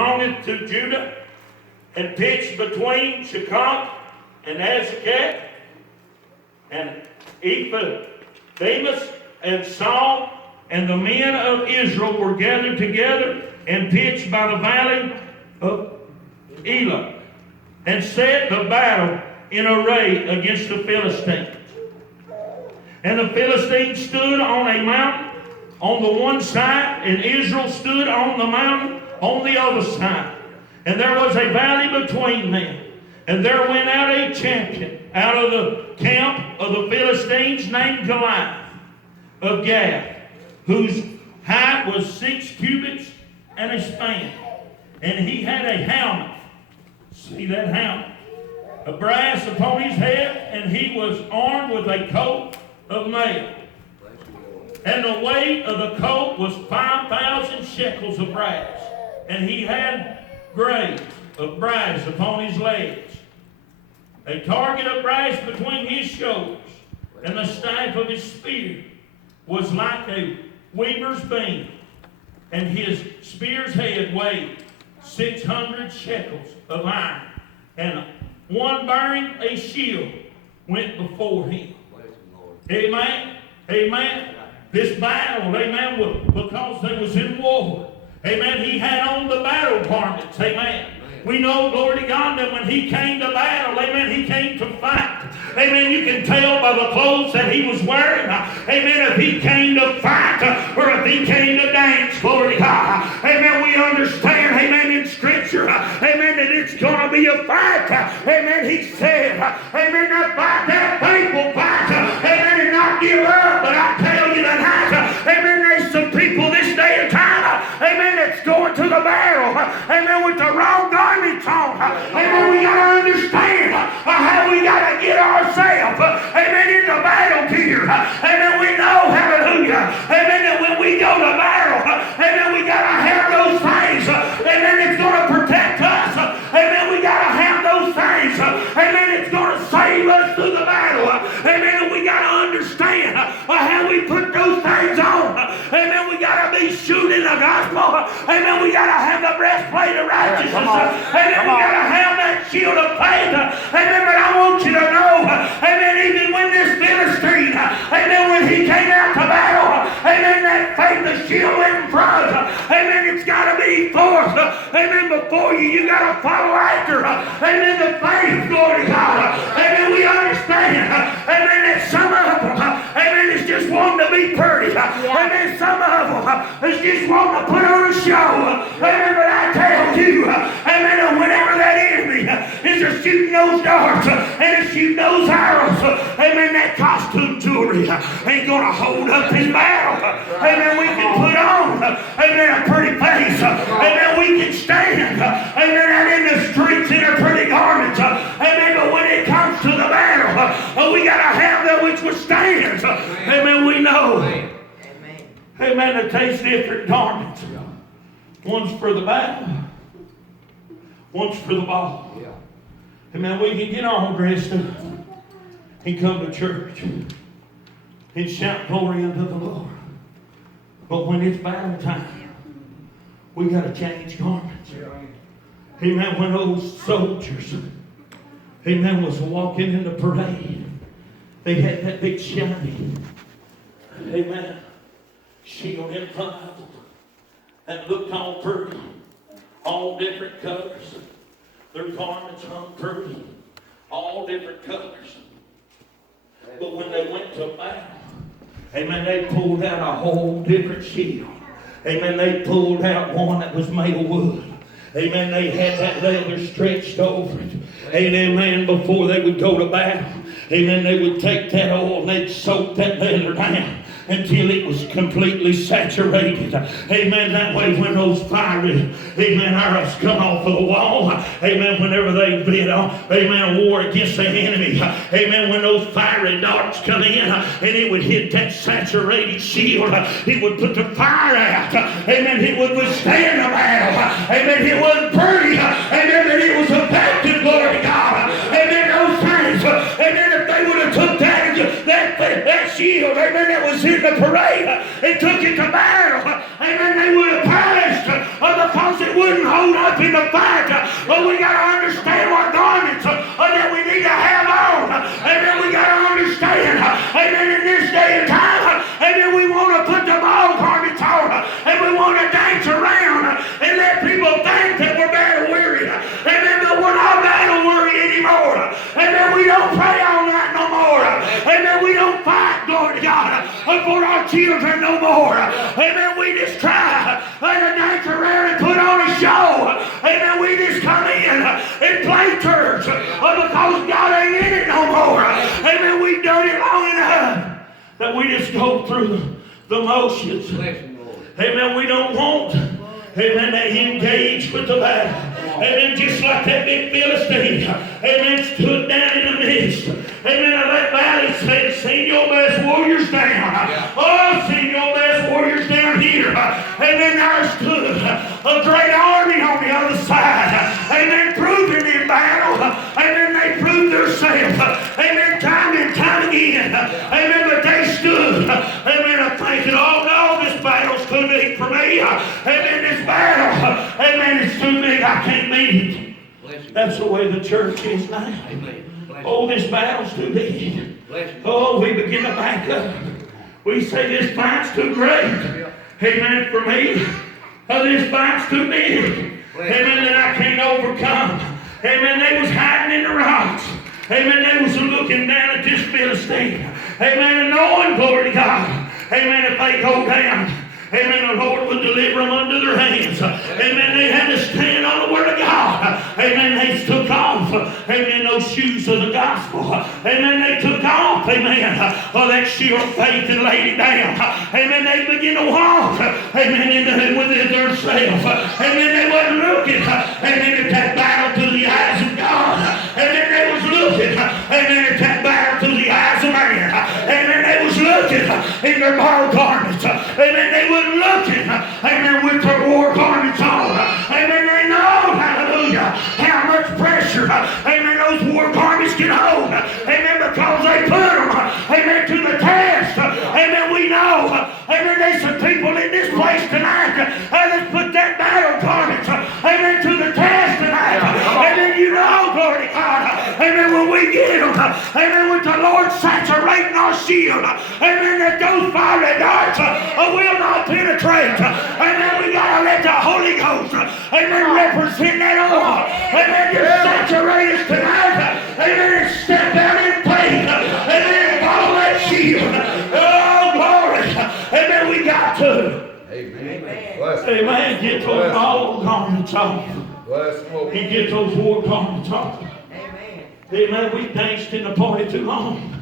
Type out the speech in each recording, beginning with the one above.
belongeth to Judah, and pitched between Shechem and Azekah, and Ephemus and Saul, and the men of Israel were gathered together and pitched by the valley of Elah, and set the battle in array against the Philistines. And the Philistines stood on a mountain on the one side, and Israel stood on the mountain on the other side. And there was a valley between them. And there went out a champion out of the camp of the Philistines named Goliath of Gath, whose height was 6 cubits and a span. And he had a helmet. See that helmet? Of brass upon his head, and he was armed with a coat of mail. And the weight of the coat was 5,000 shekels of brass. And he had graves of brass upon his legs, a target of brass between his shoulders, and the staff of his spear was like a weaver's beam, and his spear's head weighed 600 shekels of iron, and one bearing a shield went before him. Amen. Amen. This battle, amen, was because they was in war. Amen. He had on the battle garments. Amen. We know, glory to God, that when he came to battle, amen, he came to fight. Amen. You can tell by the clothes that he was wearing. Amen. If he came to fight or if he came to dance, glory to God. Amen. We understand, amen, in Scripture, amen, that it's going to be a fight. Amen. He said, amen, that fight, that faithful fight. Amen. And not give up. But I tell you tonight, amen, there's some people this day and time, amen, that's going to the battle, amen, with the wrong garments on. Amen. We got to understand how we got to get ourselves, amen, in the battle gear. Amen. We know, hallelujah, amen, that when we go to battle, amen, we got to have those things, amen, it's going to protect us. Amen. We got to have those things, amen, it's going to save us through the battle. Amen. And we got to understand how we put those things on. Amen. We got to be shooting the gospel. Amen. We got to have the breastplate of righteousness. Amen. We got to have that shield of faith. Amen. But I want you to know, amen, even when this Philistine, amen, when he came out to battle, amen, that faith, the shield went in front. Amen. It's got to be forth. Amen. Before you, you got to follow after. Amen. The faith, glory to God. Amen. We understand. Amen. That some of them, amen, is just wanting to be pretty. Amen. Some of them is just wanting to put on a show. Amen. But I tell you, amen, that whenever that enemy is shooting those darts and shooting those arrows, amen, that costume jewelry ain't going to hold up his battle. Amen. We can put on, amen, a pretty face. Amen. We can stand, amen, out in the streets in our pretty garments. Amen. But when it comes to the battle, we got to have that which withstands. Amen. We know. Amen. That takes different garments. One's for the battle. One's for the ball. Amen. We can get all dressed up and come to church and shout glory unto the Lord. But when it's battle time, we got to change garments. Amen. When those soldiers, amen, was walking in the parade, they had that big shiny, amen, shield in front of them that looked all pretty, all different colors. Their garments hung pretty, all different colors. But when they went to battle, amen, they pulled out a whole different shield. Amen, they pulled out one that was made of wood. Amen, they had that leather stretched over it. Amen, before they would go to battle. Amen, they would take that oil and they'd soak that leather down until it was completely saturated. Amen. That way when those fiery, amen, arrows come off of the wall, amen, whenever they bid on, amen, a war against the enemy, amen, when those fiery darts come in and it would hit that saturated shield, it would put the fire out. Amen. It would withstand the battle. Amen. It wasn't pretty. Amen. But it was effective. Glory to God. Amen. Those things. Amen. If they would have took that shield, amen, that was in the parade, and took it to battle, amen, they would have perished because it wouldn't hold hold up in the fight. But we got to understand what garments that we need to have on. Amen. We got to understand. Amen. In this day and time. Amen. We want to put the ball garments on. And we want to dance around. And let people think that we're battle weary. Amen. But we're not battle weary anymore. Amen. We don't pray all night no more. Amen. We don't fight, glory to God, for our children no more. Amen. We just try to dance around and put on a show. Amen. We just come in and play church because God ain't in it no more. Amen. We've done it long enough that we just go through the motions. Amen. We don't want, amen, to engage with the battle. Amen. Just like that big Philistine. Amen. Stood down in the midst. Amen. Of that valley said, send your best warriors down. Oh, send your best warriors down here. Amen. There stood a great army on the other side. Amen. Proving in battle. Amen. They proved themselves. Amen. Time and time again. Amen. But they stood. Amen. Thinking, oh no, this battle's too big for me. Amen. This battle. Amen. It's too big. I can't meet it. That's the way the church is now. Oh, this battle's too big. Oh, we begin to back up. We say this fight's too great. Amen. For me, this fight's too big. Amen. That I can't overcome. Amen. They was hiding in the rocks. Amen. They was looking down at this Philistine. Amen. And knowing, glory to God. Amen. If they go down, amen, the Lord would deliver them under their hands. Amen. They had to stand on the word of God. Amen. They took off, amen, those shoes of the gospel. Amen. They took off, amen, that shield of faith and laid it down. Amen. They began to walk, amen, within themselves. Amen. They wasn't looking, amen, at that battle through the eyes of God. Amen. They was looking, amen, at that battle through the eyes of man. Amen. They was looking in their borrowed garments. Amen. They was looking, amen, with their war garments on. Amen. They know, hallelujah, how much pressure, amen, those war garments can hold. Amen. Because they put them, amen, to the test. Amen. We know, amen, there's some people in this place tonight. Let's put that battle garments, amen, to the test tonight. Amen. You know, glory to God. Amen. When we get them, amen, with the Lord saturating our shield. Amen. That those fiery darts will not penetrate. Amen. We got to let the Holy Ghost, amen, represent that oil. Amen. Just saturate us tonight. Amen. And step out in faith. Amen. Follow that shield. Oh, glory. Amen. We got to. Amen. Amen. Get those all garments off. And get those war garments off. Amen. Amen. We danced in the party too long.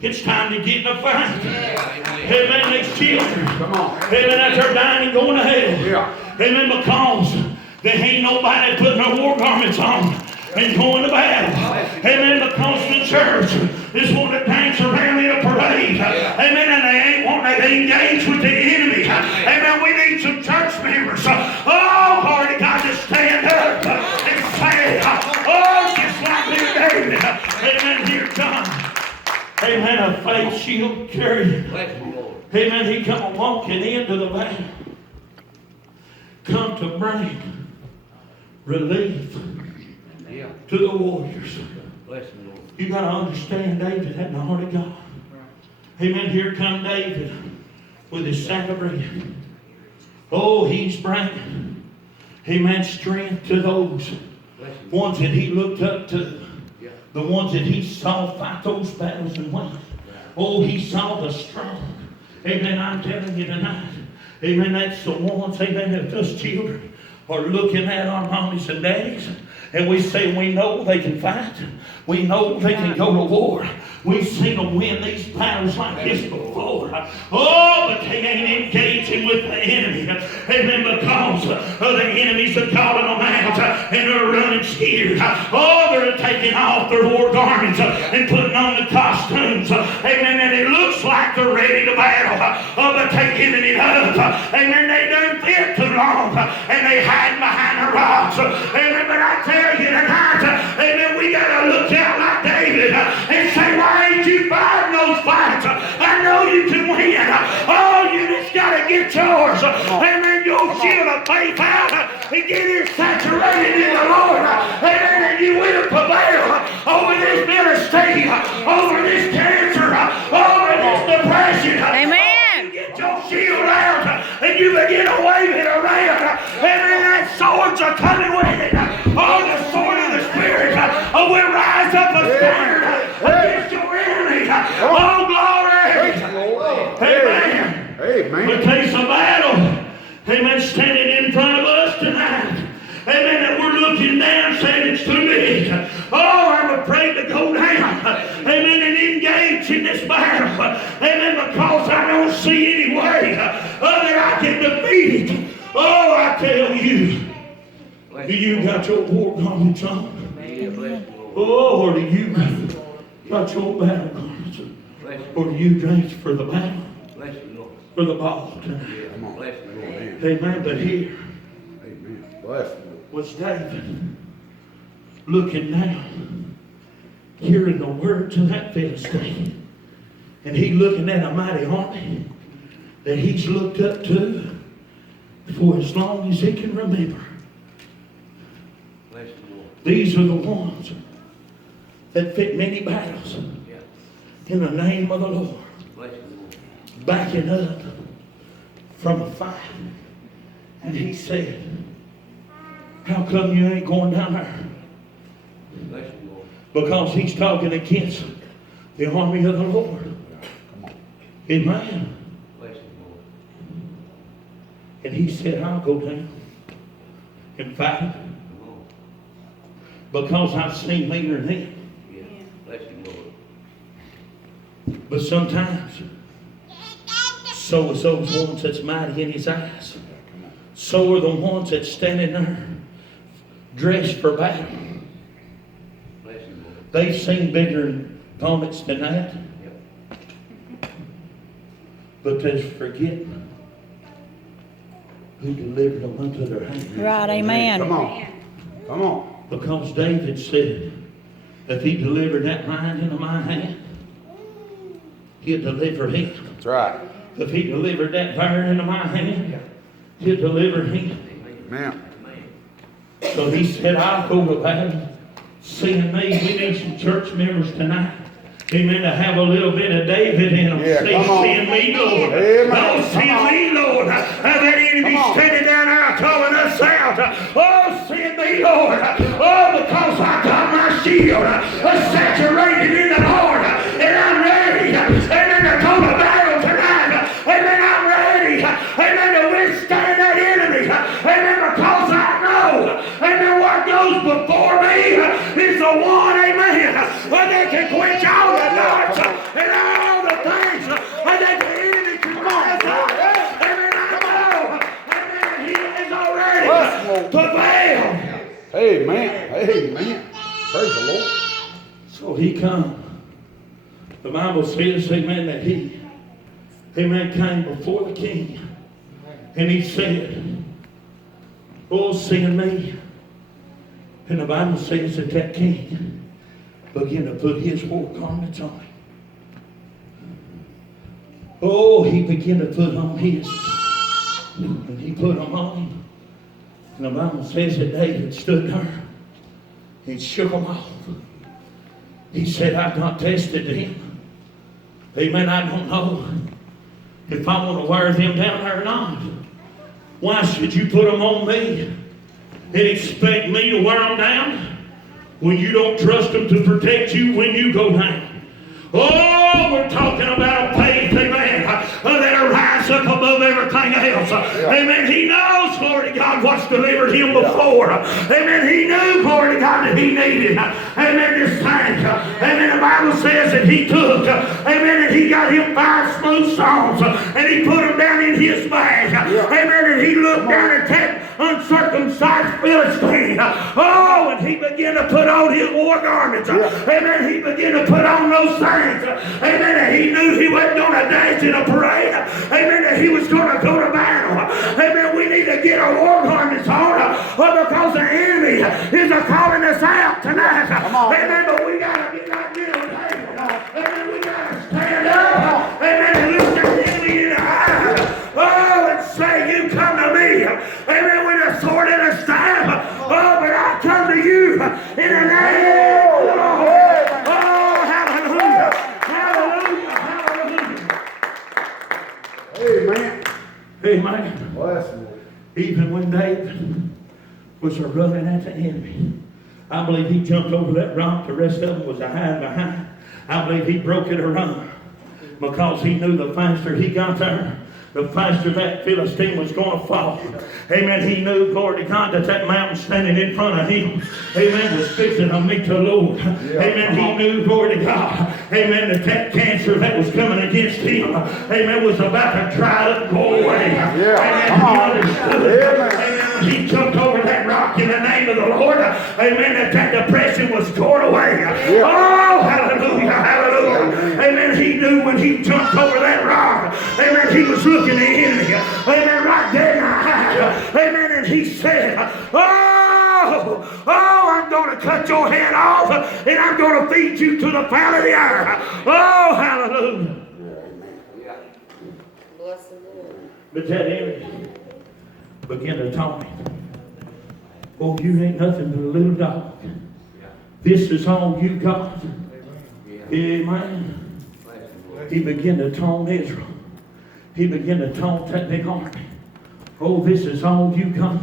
It's time to get in the fight. Amen. These children. Come on. Amen. That they're dying and going to hell. Yeah. Amen. Because there ain't nobody putting their war garments on and going to battle. Amen. Because the church is wanting to dance around in a parade. Amen. And they ain't wanting to engage with the enemy. Amen. We need some church members. Oh, glory to God, to stand up and say, oh, just like their David. Amen. Here comes. Amen. A faith shield carrier. Amen. He come walking into the battle. Come to bring relief to the warriors. You got to understand David had the heart of God. Amen. Here come David with his sack of bread. Oh, he's bringing, amen, strength to those ones that he looked up to. The ones that he saw fight those battles and win. Oh, he saw the strong. Amen. I'm telling you tonight. Amen. That's the ones, amen, that us children are looking at our mommies and daddies. And we say we know they can fight. We know they can go to war. We've seen them win these battles like this before. Oh, but they ain't engaging with the enemy. Amen. Because the enemies are calling them out and they're running scared. Oh, they're taking off their war garments and putting on the costumes. Amen. And it looks like they're ready to battle. Oh, but they're giving it up. Amen. They done fit too long and they hide behind the rocks. Amen. But I tell you tonight, amen, we got to look out like David and say, why ain't you fighting those fights? I know you can win. Oh, you just got to get yours. Amen. Your shield of faith out. and get here saturated in the Lord. Amen. And you will prevail over this ministry, over this cancer, over this depression. Amen. You get your shield out and you begin to wave it around. Amen. That swords are coming with it. Oh, the sword of the Spirit will rise up a standard against your enemy. Oh, glory. Amen. Amen. But there's a battle, amen, standing in front of us tonight. Amen, that we're looking down saying it's too big. Oh, I'm afraid to go down. Amen, and engage in this battle. Amen, because I don't see any way that I can defeat it. Oh, I tell you, do you got your war garments on? Oh, or do you got your battle garments? Or do you dress for the battle? For the ball tonight? Come on. Amen. Amen, but here Amen. Bless you. was David looking down, hearing the words of that Philistine. And he looking at a mighty army that he's looked up to for as long as he can remember. These are the ones that fit many battles in the name of the Lord. Backing up from a fight. And he said, how come you ain't going down there? Because he's talking against the army of the Lord. Amen. And he said, I'll go down and fight because I've seen meaner than him. But sometimes, so is those ones that's mighty in his eyes. So are the ones that's standing there dressed for battle. They've seen bigger opponents than that. But they're forgetting who delivered them unto their hand. Right, amen. Come on. Come on. Because David said, if he delivered that lion into my hand, he'll deliver him. That's right. If he delivered that bear into my hand, he'll deliver him. Amen. So he said, I'll go to battle. Seeing me, we need some church members tonight. Amen. To have a little bit of David in them. Yeah, Say, come on. send me, Lord. Amen. Oh, send me, Lord. That enemy standing down there calling us out. Oh, send me, Lord. Oh, because I got my shield saturated in the Lord. And I'm ready. Amen. To go to battle tonight. Amen. I'm ready. Amen. To withstand that enemy. Amen. Because I know. Amen. What goes before me is the one. Amen. That can quench all the darts and all the things that the enemy can cause. Amen. I know. Amen. He is already prevailed. Amen. Amen. Praise the Lord. So he come. The Bible says, amen, that he, amen, came before the king. And he said, oh, send me. And the Bible says that that king began to put his war garments on him. Oh, he began to put on his. And he put them on him. And the Bible says that David stood there and shook them off. He said, I've not tested him. Amen. I don't know if I want to wear them down there or not. Why should you put them on me and expect me to wear them down when you don't trust them to protect you when you go down? Oh, we're talking about a faith, amen, that'll rise up above everything else. Amen. He knows, glory to God, what's delivered him before. Amen. He knew, glory to God, that he needed. Amen. This thing. Amen. The Bible says that he took, amen, and he got him 5 smooth stones, and he put them down in his bag. Amen. And he looked down at that uncircumcised Philistine. Oh, and he began to put on his war garments. Amen. He began to put on those things. Amen. And he knew he wasn't going to dance in a parade. Amen. That he was going to go to battle. Amen. We need to get our war garments on because the enemy is calling us out tonight. Amen. But we got to get like little David. Amen. We got to stand up. Amen. And look the enemy in the eye. Oh, and say, you come to me. Amen. With a sword and a in the name of the Lord. Oh, hallelujah. Hallelujah. Amen. Amen. Bless the Lord. Even when David was running at the enemy, I believe he jumped over that rock. The rest of them was a hiding behind. I believe he broke it around because he knew the faster he got there, the faster that Philistine was going to fall. Amen. He knew, glory to God, that that mountain standing in front of him, amen, was fixing to meet the Lord. Amen. He knew, glory to God, amen, that that cancer that was coming against him, amen, was about to dry up, go away. Amen. He understood. Amen. He jumped over that rock in the name of the Lord. Amen. That depression was torn away. Oh, hallelujah. Hallelujah. Amen. He knew when he jumped over that rock. Amen. He was looking the enemy. Amen. Right there in the eye. Amen. And he said, oh, I'm going to cut your head off and I'm going to feed you to the fowl of the air. Oh, hallelujah. Bless the Lord. But that enemy began to taunt him. Oh, you ain't nothing but a little dog. This is all you got. Amen. He began to taunt Israel. He began to taunt that big army. Oh, this is all you got.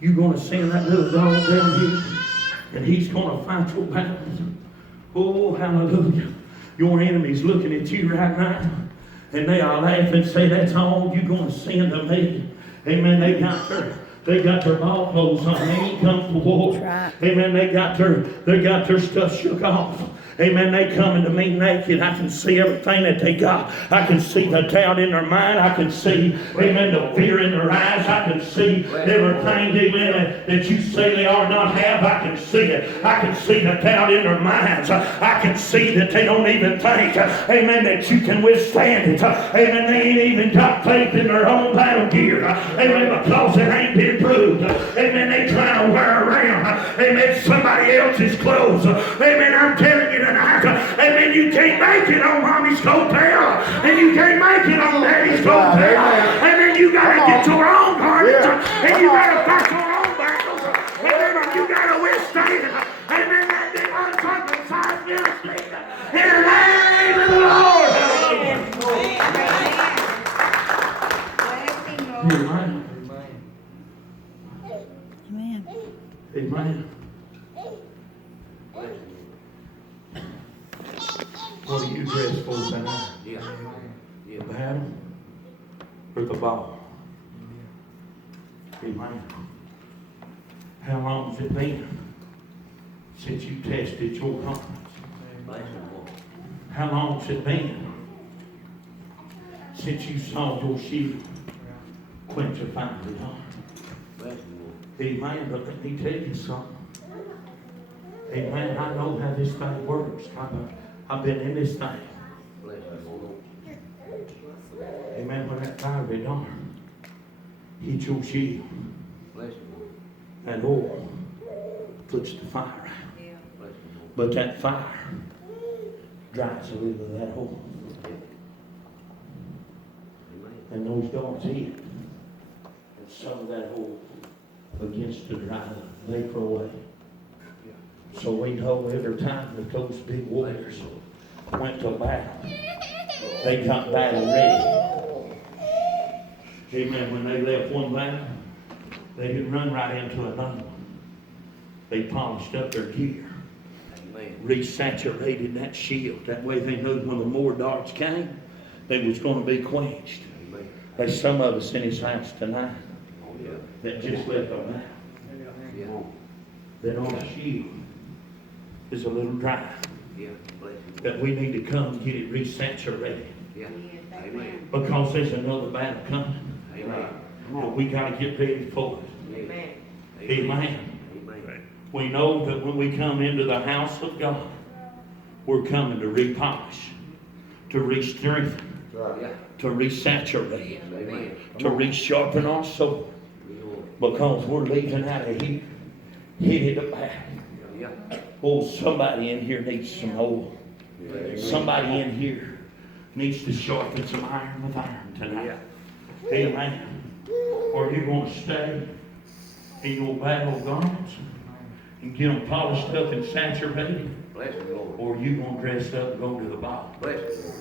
You're going to send that little dog down here, and he's going to fight your battles. Oh, hallelujah. Your enemy's looking at you right now, and they are laughing and say, that's all you're going to send to me. Amen. They got their ball clothes on. They ain't come for war. Right. Amen. They got their stuff shook off. Amen. They coming to me naked. I can see everything that they got. I can see the doubt in their mind. I can see, amen, the fear in their eyes. I can see everything, amen, that you say they are not have. I can see it. I can see the doubt in their minds. I can see that they don't even think, amen, that you can withstand it. Amen. They ain't even got faith in their own battle gear. Amen. Because it ain't been proved. Amen. They trying to wear around, amen, somebody else's clothes. Amen. I'm telling you tonight, amen, you can't make it on mommy's coattail, and you can't make it on daddy's coattail. Amen. You gotta get your own garbage, and you gotta fight your own battles. Amen. And you gotta withstand, amen, that uncircumcised Philistine in the name of the Lord. Amen. Amen. What are you dressed for tonight? The battle or the ball? Amen. How long has it been since you tested your confidence? How long has it been since you saw your shield quench a fiery heart? Amen. But let me tell you something. Amen. I know how this thing works. I've been in this thing. Amen. When that fiery dart hit your shield, that oil puts the fire out. But that fire dries a little of that oil. And those darts hit. And some of that oil begins to dry up. They throw away. So we know every time that those big warriors went to battle, they got battle ready. Amen. When they left one battle, they didn't run right into another one. They polished up their gear, resaturated that shield. That way they knew when the more darts came, they was going to be quenched. There's some of us in his house tonight that just left our battle. That our shield is a little dry. That we need to come and get it resaturated. Because there's another battle coming. But we got to get ready for it. Amen. We know that when we come into the house of God, we're coming to repolish, to re-strengthen, to resaturate, to resharpen our soul. Because we're leaving out of here headed to battle. Oh, somebody in here needs some oil. Somebody in here needs to sharpen some iron with iron tonight. Amen. Or you're going to stay in your battle garments, and get them polished up and saturated, Bless you, Lord. or you gonna dress up and go to the ball. Bless you, Lord.